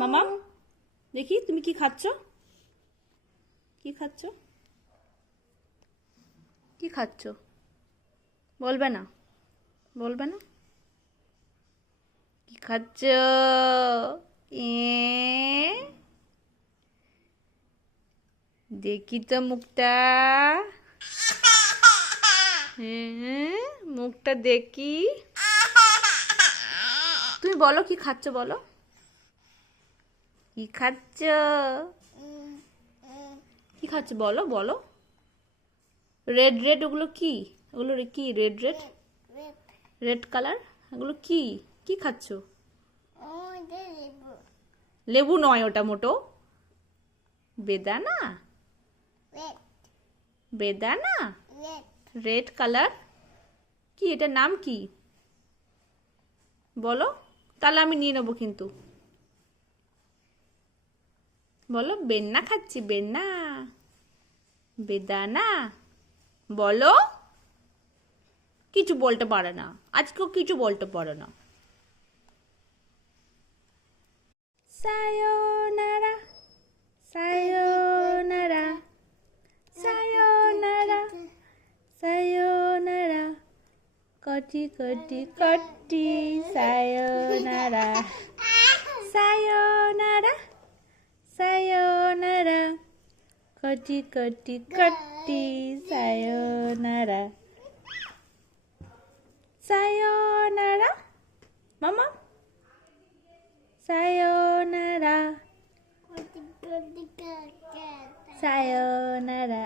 মামা দেখি তুমি কি খাচ্ছ? কি খাচ্ছ? কি খাচ্ছ? বলবে না? বলবে না? কি খাচ্ছ? এ দেখি তো মুখটা। হ্যাঁ, মুখটা দেখি। তুমি বলো কি খাচ্ছ, বলো কি খাচ্ছ? কি খাচ্ছ বলো বলো। রেড রেড ওগুলো কি? ওগুলো কি রেড রেড? রেড কালার ওগুলো কি? কি খাচ্ছ? লেবু নয়, ওটা মোটো বেদানা। বেদানা রেড কালার। কি এটার নাম কি বলো, তাহলে আমি নিয়ে নেবো কিন্তু। বলো বেন্না খাচ্ছি, বেন্না বেদানা বলো। কিছু বলতে পারে না, আজকেও কিছু বলতে পারে না। সায়োনারা সায়োনারা সায়োনারা সায়োনারা কটি কটি কটি সায়োনারা সায়োনারা সায়োনারা কটি কটি কটি সায়োনারা সায়োনারা মামা সায়োনারা সায়োনারা